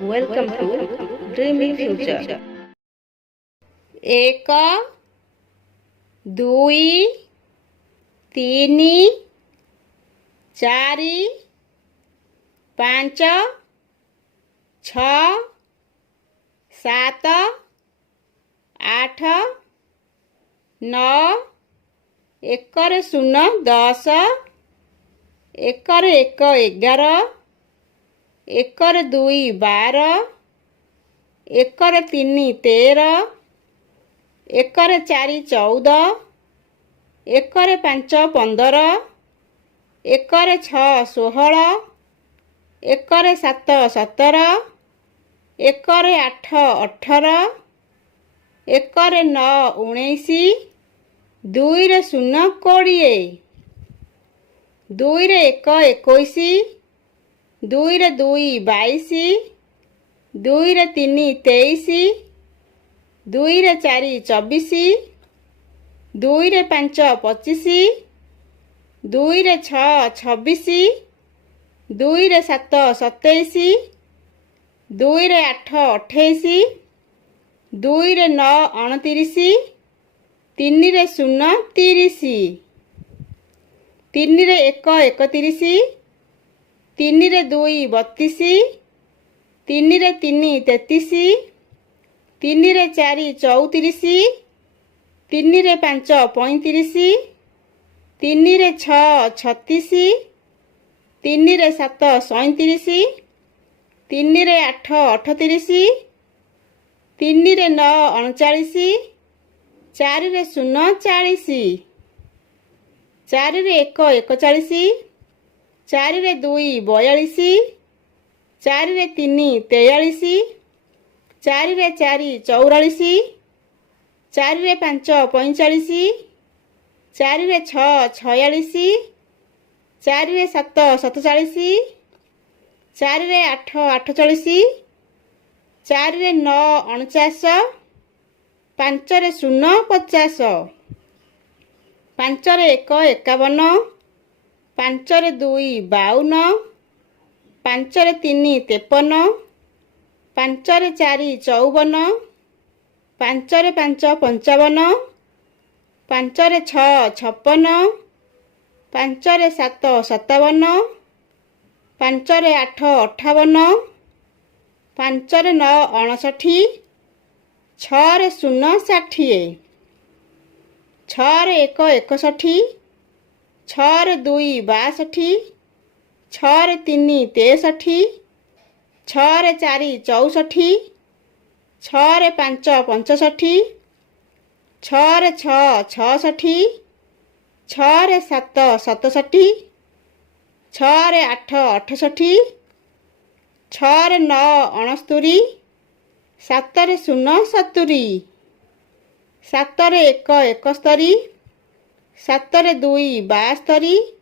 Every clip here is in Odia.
Welcome to Dreamy Future. 1 2 3 4 5 6 7 8 9 1 0 10 1 1 11 1 2 12 1 3 13 1 4 14 1 5 15 1 6 16 1 7 17 1 8 18 1 9 19 2 0 20 2 1 21 2 2 22 2 3 23 2 4 24 2 5 25 2 6 26 2 7 27 2 8 28 2 9 29 3 0 30 3 1 31 3 2 32 3 3 33 3 4 34 3 5 35 3 6 36 3 7 37 3 8 38 3 9 39 4 0 40 4 1 41 4 2 42 4 3 43 4 4 44 4 5 45 4 6 46 4 7 47 4 8 48 4 9 49 5 0 50 5 1 51 5 2 52 5 3 53 5 4 54 5 5 55 5 6 56 5 7 57 5 8 58 5 9 59 6 0 60 6 1 61 6 2 62 6 3 63 6 4 64 6 5 65 6 6 66 6 7 67 6 8 68 6 9 69 7 0 70 7 1 71 7 2 62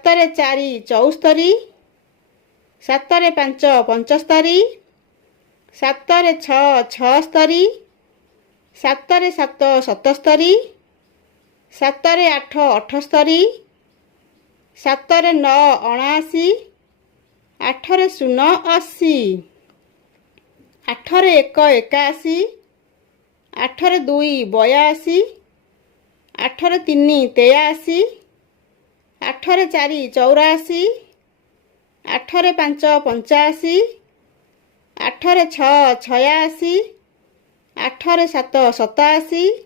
7 3 63 7 4 74 7 5 75 7 6 76 7 7 77 7 8 78 7 9 79 8 0 80 8 1 81 8 2 82 8 3 83 8 4 84 8 5 85 8 6 86 8 7 87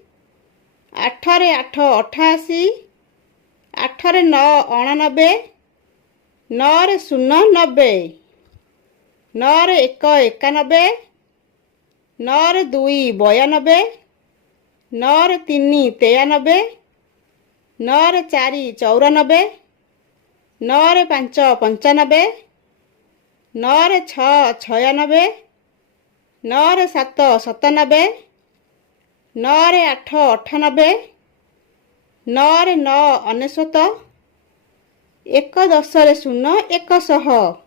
8 8 88 8 9 99 9 0 90 9 1 91 9 2 92 9 3 93 9 4 94 9 5 95 9 6 96 9 7 97 9 8 98 9 9 ଅନେଶ୍ୱତ 1 10 0 100